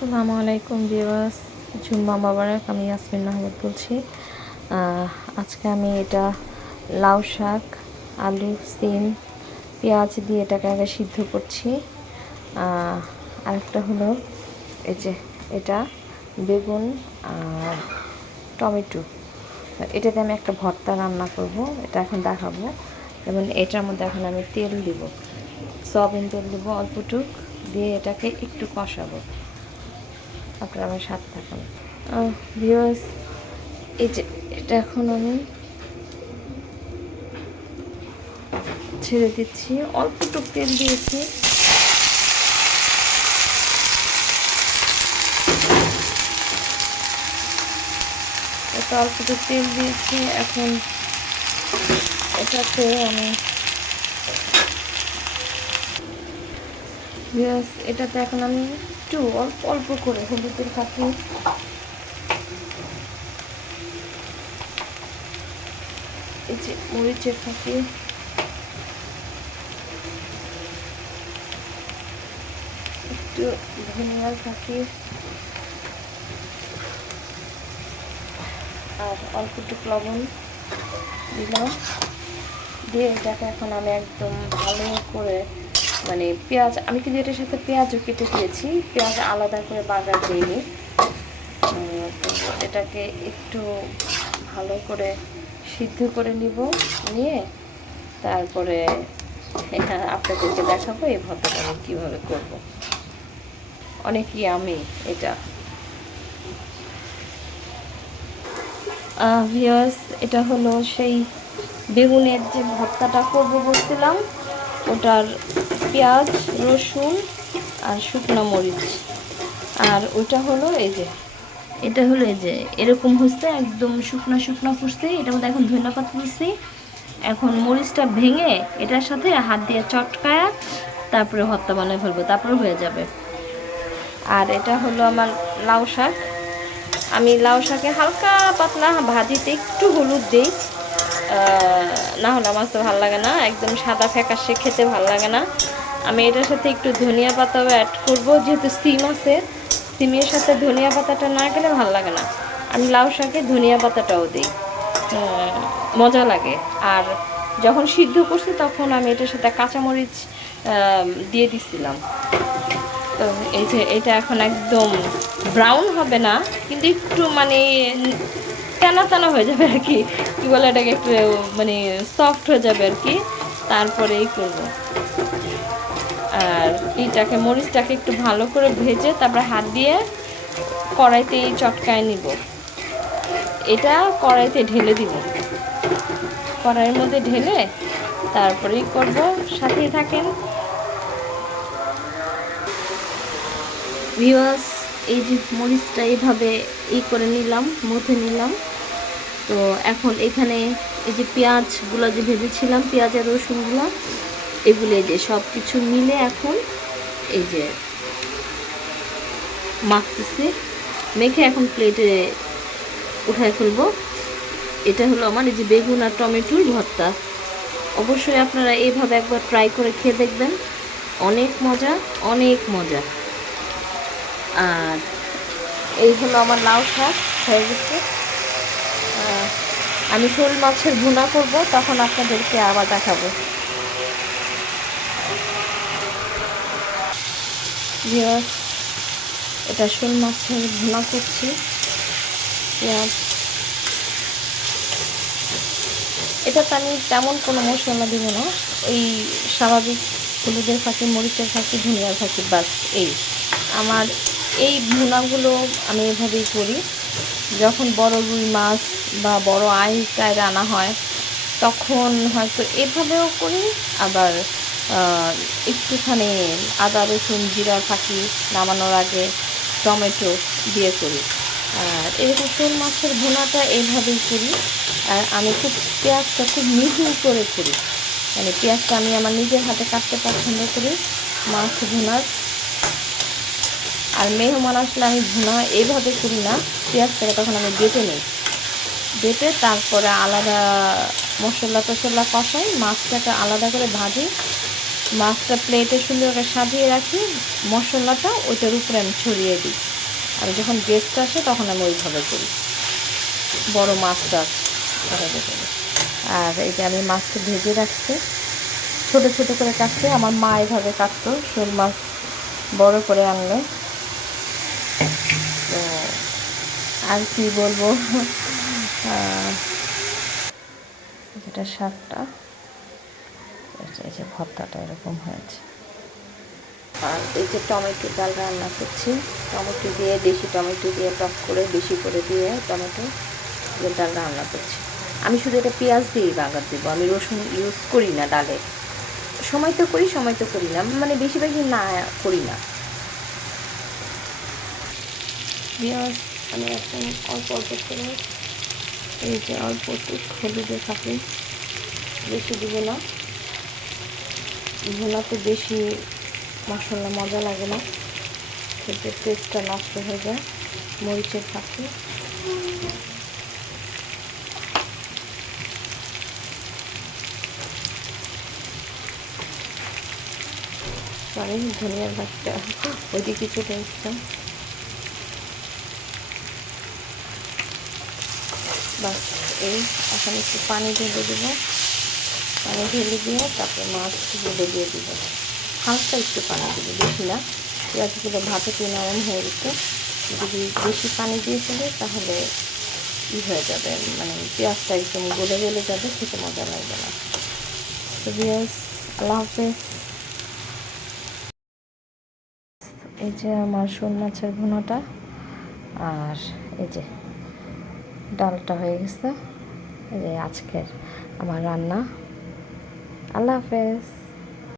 আসসালামু আলাইকুম ভিউয়ার্স, জুম্মা মোবারক। আমি ইয়াসমিন আহমেদ বলছি। আজকে আমি এটা লাউ শাক, আলু, সিম, পেঁয়াজ দিয়ে এটাকে আগে সিদ্ধ করছি। আরেকটা হলো এই যে এটা বেগুন আর টমেটো, এটাতে আমি একটা ভর্তা রান্না করব, এটা এখন দেখাবো। এবং এটার মধ্যে এখন আমি তেল দিব, সয়াবিন তেল দিব অল্পটুক, দিয়ে এটাকে একটু কষাবো। আপনারা আমার সাথে থাকুন ভিউয়ার্স। এই যে এটা এখন আমি ছেড়ে দিচ্ছি, অল্পটুক তেল দিয়েছি। এটা অল্পটুক তেল দিয়েছি। এখন এটাতে আমি ভিউয়ার্স এটাতে এখন আমি একটু অল্প অল্প করে হলুদের ফাঁকি, এই যে মরিচের ফাঁকি, একটু ধনিয়ার ফাঁকি আর অল্পটুকু লবণ দিলাম। দিয়ে এটাকে এখন আমি একদম ভালো করে মানে পেঁয়াজ, আমি কিন্তু এটার সাথে পেঁয়াজও কেটে দিয়েছি, পেঁয়াজ আলাদা করে বাগার দিইনি। তো এটাকে একটু ভালো করে সিদ্ধ করে নিয়ে তারপরে আপনাদেরকে দেখাবো এই ভর্তাটা আমি কীভাবে করবো। অনেক ইয়ামি এটা ভিউয়ার্স। এটা হলো সেই বেগুনের যে ভর্তাটা করবো বলছিলাম, ওটার পেঁয়াজ, রসুন আর শুকনো মরিচ। আর ওটা হলো এই যে, এটা হলো এই যে এরকম হচ্ছে, একদম শুকনো শুকনো ফুটছে। এটার মধ্যে এখন ধনিয়া পাতা দিচ্ছি। এখন মরিচটা ভেঙে এটার সাথে হাত দিয়ে চটকায়া তারপরে ভর্তা বানিয়ে ফেলবো, তারপরে হয়ে যাবে। আর এটা হলো আমার লাউ শাক। আমি লাউ শাকে হালকা পাতলা ভাজিতে একটু হলুদ দিই, না হলে আমার তো ভালো লাগে না, একদম সাদা ফ্যাকাশে খেতে ভালো লাগে না। আমি এটার সাথে একটু ধনিয়া পাতাও অ্যাড করব, যেহেতু সিম আছে, সিমের সাথে ধনিয়া পাতাটা না গেলে ভালো লাগে না। আমি লাউ শাকে ধনিয়া পাতাটাও দিই, মজা লাগে। আর যখন সিদ্ধ করছি তখন আমি এটার সাথে কাঁচামরিচ দিয়ে দিছিলাম। তো এই যে এটা এখন একদম ব্রাউন হবে না, কিন্তু একটু মানে টানা টানা হয়ে যাবে আর কি, কী বলে এটাকে, একটু মানে সফট হয়ে যাবে আর কি, তারপরেই করব। আর এইটাকে মরিচটাকে একটু ভালো করে ভেজে তারপরে হাত দিয়ে কড়াইতেই চটকায় নিব। এটা কড়াইতে ঢেলে দিব, কড়াইয়ের মধ্যে ঢেলে তারপরেই করব, সাথেই থাকেন ভিউয়ার্স। এই যে মরিচটা এইভাবে করে নিলাম, মথে নিলাম। তো এখন এখানে এই যে পেঁয়াজগুলো যে ভেজেছিলাম, পেঁয়াজ আর রসুনগুলো, এগুলো এই যে সব কিছু মিলে এখন এই যে মাখতেছি, মেখে এখন প্লেটে উঠায় ফেলবো। এটা হলো আমার এই যে বেগুন আর টমেটোর ভর্তা। অবশ্যই আপনারা এইভাবে একবার ট্রাই করে খেয়ে দেখবেন, অনেক মজা, অনেক মজা। আর এই হলো আমার লাউ শাক হয়ে গেছে। আমি শোল মাছের ভুনা করব, তখন আপনাদেরকে আবার দেখাবো। এটা শোল মাছের ভুনা করছি, পেঁয়াজ, এটাতে আমি তেমন কোনো মশলা দিব না, এই স্বাভাবিক হলুদের ফাঁকি, মরিচের ফাঁকি, ধনিয়ার ফাঁকি, বাস। এই আমার এই ভুনাগুলো আমি এভাবেই করি। যখন বড় রুই মাছ বা বড় আইস আনা হয় তখন হয়তো এভাবেও করি, আবার একটুখানি আদা রসুন জিরা ফাঁকি নামানোর আগে টমেটো দিয়ে করি। আর এরকম শোল মাছের ভুনাটা এইভাবেই করি। আর আমি খুব পেঁয়াজটা খুব মিহি করে করি, মানে পেঁয়াজটা আমি আমার নিজের হাতে কাটতে পছন্দ করি মাছ ভুনার। আর মেহমান আসলে আমি ভুনা এইভাবে করি না, পেঁয়াজটাকে তখন আমি বেটে নিই, বেটে তারপরে আলাদা মশলা টশলা কষাই, মাছটাকে আলাদা করে ভাজি, মাছটা প্লেটে সুন্দর করে সাজিয়ে রাখি, মশলাটা ওইটার উপরে আমি ছড়িয়ে দিই। আর যখন গেস্ট আসে তখন আমি ওইভাবে করি, বড় মাছটা এভাবে করি। আর এই যে আমি মাছটা ভেজে রাখছি, ছোট ছোট করে কাটতে আমার মা এভাবে কাটতো শোল মাছ বড় করে আনলে। তো আর কি বলবো, যেটা শাকটা, এই যে ভর্তাটা এরকম হয়েছে। আর এই যে টমেটো ডাল রান্না করছি, টমেটো দিয়ে, দেশি টমেটো দিয়ে টক করে বেশি করে দিয়ে টমেটো দিয়ে ডাল রান্না করছি। আমি শুধু এটা পেঁয়াজ দিয়েই বাগার দেবো, আমি রসুন ইউজ করি না ডালে। সময় তো করি, সময় তো করি না, মানে বেশিরভাগই না করি না। পেঁয়াজ আমি এখন অল্প অল্প করে, এই যে অল্প একটু হলুদের থাকি, বেশি দিব না, ভোনাতে বেশি মশলা মজা লাগে না, খেতে টেস্টটা নষ্ট হয়ে যায়। মরিচের ফাঁকি, সরি ধনিয়ার ভাতটা ওইদিকে কিছুটা দিচ্ছিলাম। বাস, এই এখন একটু পানি ঢেলে দেবো, পানি ঢেলে দিয়ে তারপরে মাছগুলো দিয়ে দিব, হালকা একটু পানি দেবো, বেশি না। পেঁয়াজগুলো ভাজাতে নরম হয়ে গেছে, যদি বেশি পানি দিয়ে ফেলে তাহলে হয়ে যাবে, মানে পেঁয়াজটা একদম গলে গলে যাবে, খেতে মজা লাগবে না। তো পেঁয়াজ, আল্লাহ হাফেজ। এই যে আমার শোল মাছের ভুনাটা, আর এই যে ডালটা হয়ে গেছে, এই যে আজকের আমার রান্না। আল্লাহ হাফেজ।